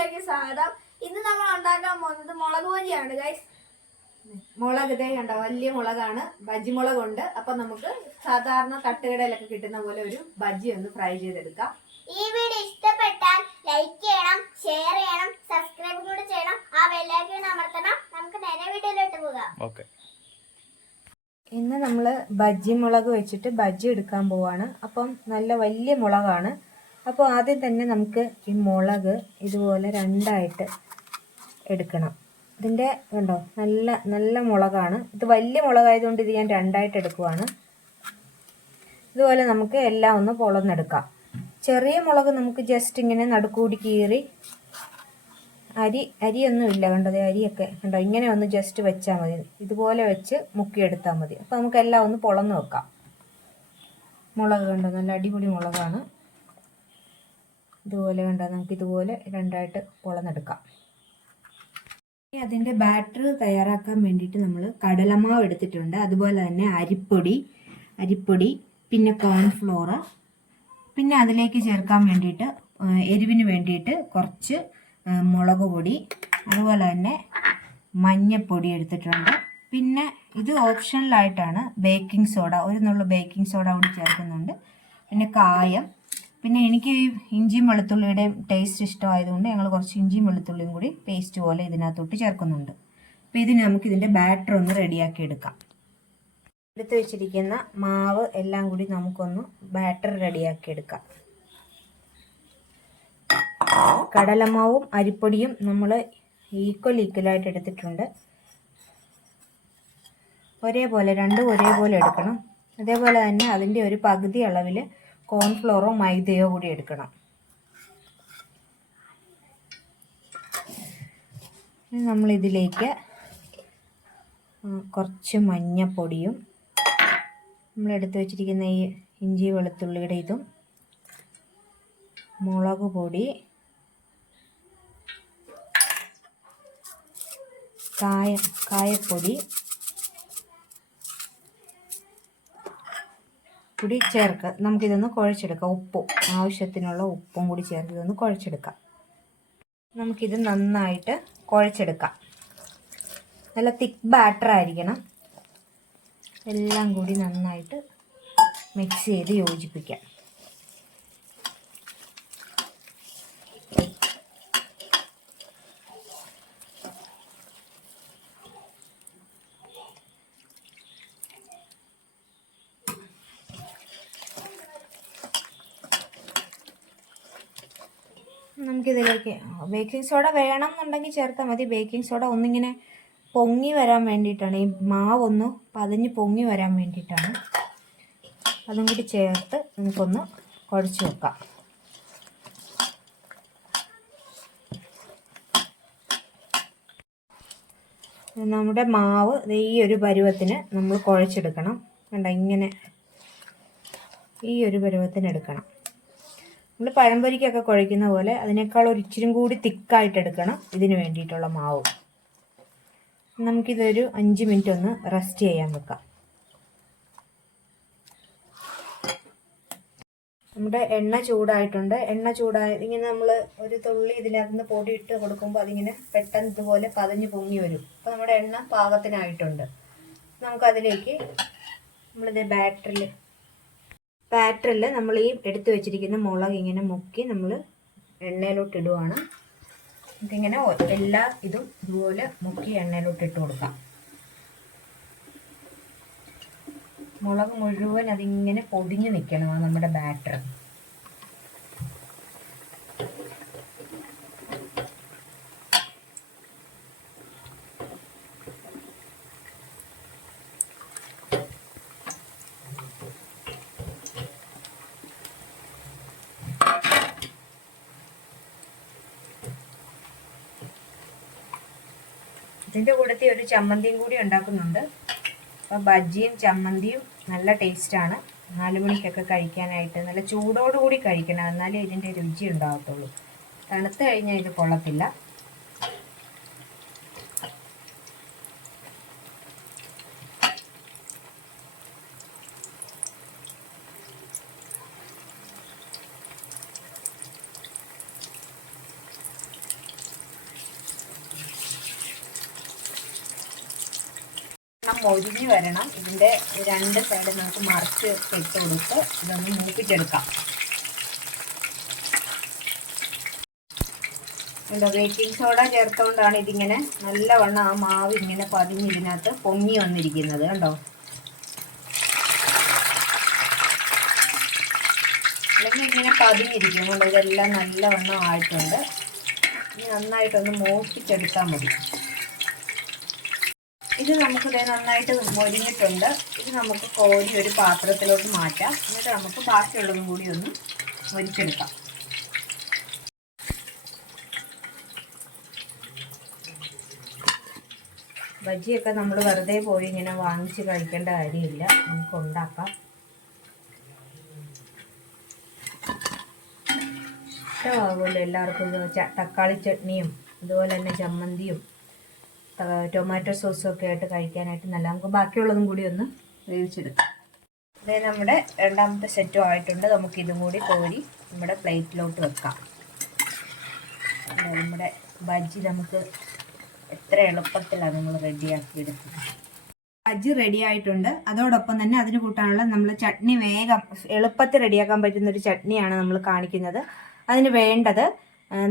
വീഡിയോയിലേക്ക് സ്വാഗതം. ഇന്ന് നമ്മൾ ഉണ്ടാക്കാൻ പോകുന്നത് മുളക് ബജിയാണ് ഗൈസ്. മുളക് ഇതേ കണ്ടോ, വലിയ മുളകാണ്, ബജി മുളകുണ്ട്. അപ്പൊ നമുക്ക് സാധാരണ തട്ടുകടയിലൊക്കെ കിട്ടുന്ന പോലെ ഒരു ബജി ഒന്ന് ഫ്രൈ ചെയ്തെടുക്കാം. ഈ വീഡിയോ ഇഷ്ടപ്പെട്ടാൽ ലൈക്ക് ചെയ്യണം, ഷെയർ ചെയ്യണം, സബ്സ്ക്രൈബ് കൂടി ചെയ്യണം, ആ ബെൽ ഐക്കൺ അമർത്തണം. നമുക്ക് നേരെ വീഡിയോയിലോട്ട് പോകാം. ഓക്കേ. ഇന്ന് നമ്മൾ ബജി മുളക് വെച്ചിട്ട് ബജി എടുക്കാൻ പോവാണ്. അപ്പം നല്ല വലിയ മുളകാണ്. അപ്പോൾ ആദ്യം തന്നെ നമുക്ക് ഈ മുളക് ഇതുപോലെ രണ്ടായിട്ട് എടുക്കണം. ഇതിൻ്റെ കണ്ടോ, നല്ല നല്ല മുളകാണ്. ഇത് വലിയ മുളകായതുകൊണ്ട് ഇത് ഞാൻ രണ്ടായിട്ട് എടുക്കുവാണ്. ഇതുപോലെ നമുക്ക് എല്ലാം ഒന്ന് പൊളന്നെടുക്കാം. ചെറിയ മുളക് നമുക്ക് ജസ്റ്റ് ഇങ്ങനെ നടുക്കൂടി കീറി, അരിയൊന്നുമില്ല കണ്ടത്, അരിയൊക്കെ കണ്ടോ, ഇങ്ങനെ ഒന്ന് ജസ്റ്റ് വെച്ചാൽ മതി. ഇതുപോലെ വെച്ച് മുക്കിയെടുത്താൽ മതി. അപ്പോൾ നമുക്ക് എല്ലാം ഒന്ന് പൊളന്ന് വെക്കാം. മുളക് കണ്ടോ, നല്ല അടിപൊളി മുളകാണ്. ഇതുപോലെ കണ്ടോ, നമുക്ക് ഇതുപോലെ രണ്ടായിട്ട് പൊളന്നെടുക്കാം. ഇനി അതിൻ്റെ ബാറ്റർ തയ്യാറാക്കാൻ വേണ്ടിയിട്ട് നമ്മൾ കടലമാവ് എടുത്തിട്ടുണ്ട്. അതുപോലെ തന്നെ അരിപ്പൊടി, പിന്നെ കോൺഫ്ലോർ, പിന്നെ അതിലേക്ക് ചേർക്കാൻ വേണ്ടിയിട്ട് എരിവിന് വേണ്ടിയിട്ട് കുറച്ച് മുളക് പൊടി, അതുപോലെ തന്നെ മഞ്ഞപ്പൊടി എടുത്തിട്ടുണ്ട്. പിന്നെ ഇത് ഓപ്ഷണലായിട്ടാണ് ബേക്കിംഗ് സോഡ, ഒരു നുള്ള ബേക്കിംഗ് സോഡ കൂടി ചേർക്കുന്നുണ്ട്. പിന്നെ കായം, പിന്നെ എനിക്ക് ഈ ഇഞ്ചിയും വെളുത്തുള്ളിയുടെയും ടേസ്റ്റ് ഇഷ്ടമായതുകൊണ്ട് ഞങ്ങൾ കുറച്ച് ഇഞ്ചിയും വെളുത്തുള്ളിയും കൂടി പേസ്റ്റ് പോലെ ഇതിനകത്തോട്ട് ചേർക്കുന്നുണ്ട്. അപ്പോൾ ഇതിന് നമുക്ക് ഇതിൻ്റെ ബാറ്റർ ഒന്ന് റെഡിയാക്കി എടുക്കാം. എടുത്ത് വെച്ചിരിക്കുന്ന മാവ് എല്ലാം കൂടി നമുക്കൊന്ന് ബാറ്റർ റെഡിയാക്കി എടുക്കാം. കടലമാവും അരിപ്പൊടിയും നമ്മൾ ഈക്വലായിട്ട് എടുത്തിട്ടുണ്ട്. രണ്ടും ഒരേപോലെ എടുക്കണം. അതേപോലെ തന്നെ അതിൻ്റെ ഒരു പകുതി അളവിൽ കോൺഫ്ലോറോ മൈദയോ കൂടി എടുക്കണം. നമ്മളിതിലേക്ക് കുറച്ച് മഞ്ഞപ്പൊടിയും നമ്മളെടുത്ത് വെച്ചിരിക്കുന്ന ഈ ഇഞ്ചി വെളുത്തുള്ളിയുടെ ഇതും, മുളക് പൊടി, കായപ്പൊടി കൂടി ചേർക്കുക. നമുക്കിതൊന്ന് കുഴച്ചെടുക്കാം. ഉപ്പും ആവശ്യത്തിനുള്ള ഉപ്പും കൂടി ചേർത്ത് ഇതൊന്ന് കുഴച്ചെടുക്കാം. നമുക്കിത് നന്നായിട്ട് കുഴച്ചെടുക്കാം. നല്ല തിക്ക് ബാറ്റർ ആയിരിക്കണം. എല്ലാം കൂടി നന്നായിട്ട് മിക്സ് ചെയ്ത് യോജിപ്പിക്കാം. നമുക്കിതിലേക്ക് ബേക്കിംഗ് സോഡ വേണം എന്നുണ്ടെങ്കിൽ ചേർത്താൽ മതി. ബേക്കിംഗ് സോഡ ഒന്നിങ്ങനെ പൊങ്ങി വരാൻ വേണ്ടിയിട്ടാണ്, ഈ മാവൊന്ന് പതഞ്ഞ് പൊങ്ങി വരാൻ വേണ്ടിയിട്ടാണ്. അതും കൂടി ചേർത്ത് നമുക്കൊന്ന് കുഴച്ച് വെക്കാം. നമ്മുടെ മാവ് ഈ ഒരു പരുവത്തിന് നമ്മൾ കുഴച്ചെടുക്കണം. കണ്ട, ഇങ്ങനെ ഈ ഒരു പരുവത്തിന് എടുക്കണം. നമ്മൾ പഴംപൊരിക്കൊക്കെ കുഴയ്ക്കുന്ന പോലെ അതിനേക്കാൾ ഒരു ഇച്ചിരി കൂടി തിക്കായിട്ട് എടുക്കണം ഇതിന് വേണ്ടിയിട്ടുള്ള മാവ്. നമുക്കിതൊരു 5 മിനിറ്റ് ഒന്ന് റെസ്റ്റ് ചെയ്യാൻ വെക്കാം. നമ്മുടെ എണ്ണ ചൂടായിട്ടുണ്ട്. ഇങ്ങനെ നമ്മൾ ഒരു തുള്ളി ഇതിനകത്ത് പൊടി ഇട്ട് കൊടുക്കുമ്പോൾ അതിങ്ങനെ പെട്ടെന്ന് ഇതുപോലെ പതഞ്ഞ് പൊങ്ങി വരും. അപ്പോൾ നമ്മുടെ എണ്ണ പാകത്തിനായിട്ടുണ്ട്. നമുക്കതിലേക്ക് നമ്മളിത് ബാറ്ററിൽ നമ്മൾ ഈ എടുത്തു വെച്ചിരിക്കുന്ന മുളക് ഇങ്ങനെ മുക്കി നമ്മൾ എണ്ണയിലോട്ട് ഇടുവാണ്. നമുക്കിങ്ങനെ എല്ലാ ഇതും ഇതുപോലെ മുക്കി എണ്ണയിലോട്ട് ഇട്ട് കൊടുക്കാം. മുളക് മുഴുവൻ അതിങ്ങനെ പൊടിഞ്ഞ് നിൽക്കണം നമ്മുടെ ബാറ്റർ. ഇതിൻ്റെ കൂടത്തിൽ ഒരു ചമ്മന്തിയും കൂടി ഉണ്ടാക്കുന്നുണ്ട്. അപ്പോൾ ബജിയും ചമ്മന്തിയും നല്ല ടേസ്റ്റാണ്. 4 മണിക്കൊക്കെ കഴിക്കാനായിട്ട് നല്ല ചൂടോടുകൂടി കഴിക്കണം, എന്നാലേ ഇതിൻ്റെ രുചി ഉണ്ടാകത്തുള്ളൂ. തണുത്ത് കഴിഞ്ഞാൽ ഇത് കൊള്ളത്തില്ല. നല്ലവണ്ണം മൊരിഞ്ഞ് വരണം. ഇതിൻ്റെ രണ്ട് സൈഡ് നമുക്ക് മറിച്ച് ഇട്ട് കൊടുത്ത് ഇതൊന്ന് മൂപ്പിച്ചെടുക്കാം. ബേക്കിംഗ് സോഡ ചേർത്തുകൊണ്ടാണ് ഇതിങ്ങനെ നല്ലവണ്ണം ആ മാവ് ഇങ്ങനെ പതിഞ്ഞ് ഇതിനകത്ത് പൊങ്ങി വന്നിരിക്കുന്നത്. കണ്ടോ? അല്ലെങ്കിൽ ഇങ്ങനെ പതിഞ്ഞിരിക്കും. കൊണ്ട് ഇതെല്ലാം നല്ലവണ്ണം ആയിട്ടുണ്ട്. ഇനി നന്നായിട്ടൊന്ന് മൂപ്പിച്ചെടുത്താൽ മതി. ഇത് നമുക്കിത് നന്നായിട്ട് മൊരിഞ്ഞിട്ടുണ്ട്. ഇത് നമുക്ക് കോരി ഒരു പാത്രത്തിലോട്ട് മാറ്റാം. എന്നിട്ട് നമുക്ക് ബാക്കിയുള്ളതും കൂടി ഒന്ന് മൊരിച്ചെടുക്കാം. ബജിയൊക്കെ നമ്മൾ വെറുതെ പോയി ഇങ്ങനെ വാങ്ങിച്ച് കഴിക്കേണ്ട കാര്യമില്ല, നമുക്ക് ഉണ്ടാക്കാം. ഇഷ്ടമാകുമല്ലോ എല്ലാവർക്കും. തക്കാളി ചട്നിയും അതുപോലെ തന്നെ ചമ്മന്തിയും ടൊമാറ്റോ സോസും ഒക്കെ ആയിട്ട് കഴിക്കാനായിട്ട് നല്ല. നമുക്ക് ബാക്കിയുള്ളതും കൂടി ഒന്ന് വേവിച്ചെടുക്കാം. ഇത് നമ്മുടെ രണ്ടാമത്തെ സെറ്റും ആയിട്ടുണ്ട്. നമുക്ക് ഇതും കൂടി കോരി നമ്മുടെ പ്ലേറ്റിലോട്ട് വെക്കാം. നമ്മുടെ ബജി നമുക്ക് എത്ര എളുപ്പത്തിലാണ് നമ്മൾ റെഡിയാക്കി എടുക്കുന്നത്. ബജി റെഡി ആയിട്ടുണ്ട്. അതോടൊപ്പം തന്നെ അതിന് കൂട്ടാനുള്ള നമ്മൾ ചട്നി വേഗം എളുപ്പത്തിൽ റെഡിയാക്കാൻ പറ്റുന്നൊരു ചട്നിയാണ് നമ്മൾ കാണിക്കുന്നത്. അതിന് വേണ്ടത്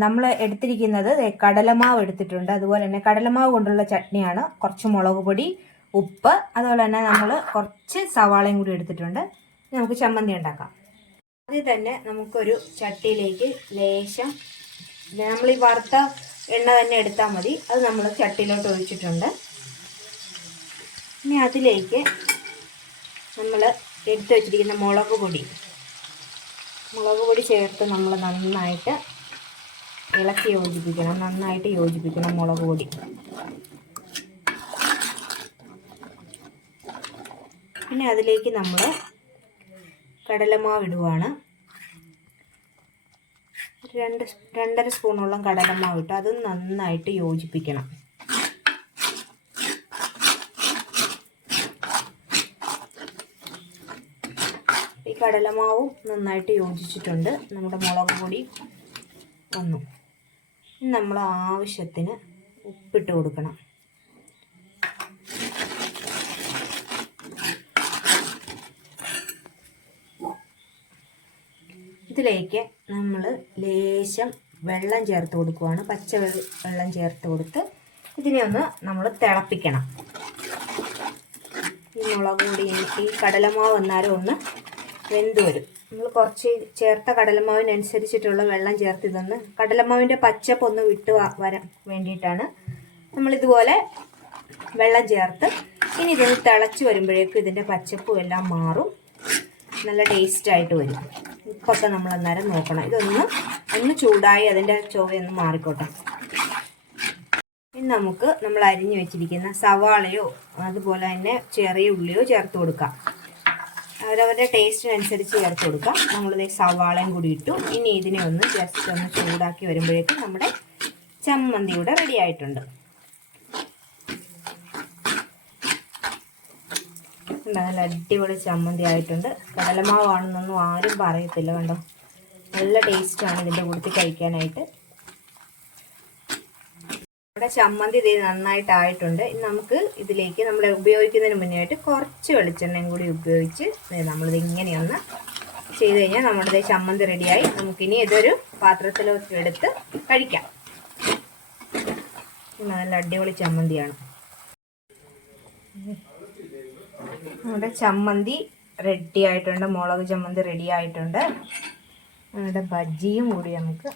നമ്മൾ എടുത്തിരിക്കുന്നത് കടലമാവ് എടുത്തിട്ടുണ്ട്. അതുപോലെ തന്നെ കടലമാവ് കൊണ്ടുള്ള ചട്നിയാണ്. കുറച്ച് മുളക് പൊടി, ഉപ്പ്, അതുപോലെ തന്നെ നമ്മൾ കുറച്ച് സവാളയും കൂടി എടുത്തിട്ടുണ്ട്. നമുക്ക് ചമ്മന്തി ഉണ്ടാക്കാം. അതിൽ തന്നെ നമുക്കൊരു ചട്ടിയിലേക്ക് ലേശം നമ്മൾ ഈ വറുത്ത എണ്ണ തന്നെ എടുത്താൽ മതി. അത് നമ്മൾ ചട്ടിയിലോട്ട് ഒഴിച്ചിട്ടുണ്ട്. ഇനി അതിലേക്ക് നമ്മൾ എടുത്തു വച്ചിരിക്കുന്ന മുളക് പൊടി ചേർത്ത് നമ്മൾ നന്നായിട്ട് ഇളക്കി യോജിപ്പിക്കണം. നന്നായിട്ട് യോജിപ്പിക്കണം മുളക് പൊടി. പിന്നെ അതിലേക്ക് നമ്മൾ കടലമാവ് ഇടുവാണ്. 2.5 സ്പൂണോളം കടലമാവ് ഇട്ട് അത് നന്നായിട്ട് യോജിപ്പിക്കണം. ഈ കടലമാവും നന്നായിട്ട് യോജിച്ചിട്ടുണ്ട്. നമ്മുടെ മുളക് പൊടി വന്നു. ഇനി നമ്മൾ ആവശ്യത്തിന് ഉപ്പിട്ട് കൊടുക്കണം. ഇതിലേക്ക് നമ്മൾ ലേശം വെള്ളം ചേർത്ത് കൊടുക്കുകയാണ്. പച്ച വെള്ളം ചേർത്ത് കൊടുത്ത് ഇതിനെ ഒന്ന് നമ്മൾ തിളപ്പിക്കണം. ഈ മുളക് പൊടി ഈ കടലമാവ് അന്നേരം ഒന്ന് വെന്ത് വരും. നമ്മൾ കുറച്ച് ചേർത്ത കടലമാവിനനുസരിച്ചിട്ടുള്ള വെള്ളം ചേർത്ത് ഇതൊന്ന് കടലമാവിൻ്റെ പച്ചപ്പ് ഒന്ന് വിട്ട് വരാൻ വേണ്ടിയിട്ടാണ് നമ്മളിതുപോലെ വെള്ളം ചേർത്ത്. ഇനി ഇതൊന്ന് തിളച്ച് വരുമ്പോഴേക്കും ഇതിൻ്റെ പച്ചപ്പും എല്ലാം മാറും. നല്ല ടേസ്റ്റായിട്ട് വരും. ഉപ്പൊക്കെ നമ്മൾ അന്നേരം നോക്കണം. ഒന്ന് ചൂടായി അതിൻ്റെ ചൊവയൊന്ന് മാറിക്കോട്ടെ. ഇനി നമുക്ക് നമ്മൾ അരിഞ്ഞു വെച്ചിരിക്കുന്ന സവാളയോ അതുപോലെ തന്നെ ചെറിയ ഉള്ളിയോ ചേർത്ത് കൊടുക്കാം. അവരവരുടെ ടേസ്റ്റിനനുസരിച്ച് ചേർത്ത് കൊടുക്കാം. നമ്മളിത് സവാളയും കൂടി ഇട്ടു. ഇനി ഇതിനെ ഒന്ന് ജസ്റ്റ് ഒന്ന് ചൂടാക്കി വരുമ്പോഴേക്കും നമ്മുടെ ചമ്മന്തി ഇവിടെ റെഡി ആയിട്ടുണ്ട്. നല്ല അടിപൊളി ചമ്മന്തി ആയിട്ടുണ്ട്. കടലമാവാണെന്നൊന്നും ആരും പറയത്തില്ല. കണ്ടോ, നല്ല ടേസ്റ്റാണ് ഇതിൻ്റെ കൂട്ടത്തിൽ കഴിക്കാനായിട്ട്. ഇവിടെ ചമ്മന്തി ഇത് നന്നായിട്ടായിട്ടുണ്ട്. ഇനി നമുക്ക് ഇതിലേക്ക് നമ്മൾ ഉപയോഗിക്കുന്നതിന് മുന്നേയായിട്ട് കുറച്ച് വെളിച്ചെണ്ണയും കൂടി ഉപയോഗിച്ച് നമ്മളിത് ഇങ്ങനെയൊന്ന് ചെയ്ത് കഴിഞ്ഞാൽ നമ്മുടെ ചമ്മന്തി റെഡിയായി. നമുക്കിനി ഇതൊരു പാത്രത്തിലോട്ട് എടുത്ത് കഴിക്കാം. നല്ല അടിപൊളി ചമ്മന്തിയാണ്. നമ്മുടെ ചമ്മന്തി റെഡി ആയിട്ടുണ്ട്. മുളക് ചമ്മന്തി റെഡി ആയിട്ടുണ്ട്. നമ്മുടെ ബജിയും കൂടി നമുക്ക്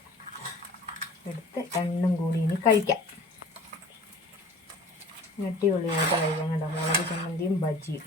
എടുത്ത് രണ്ടും കൂടി ഇനി കഴിക്കാം. അടിപൊളിയായിട്ട് കഴിക്കാം. കേട്ടോ, മുളക് ചമ്മന്തിയും ബജിയും.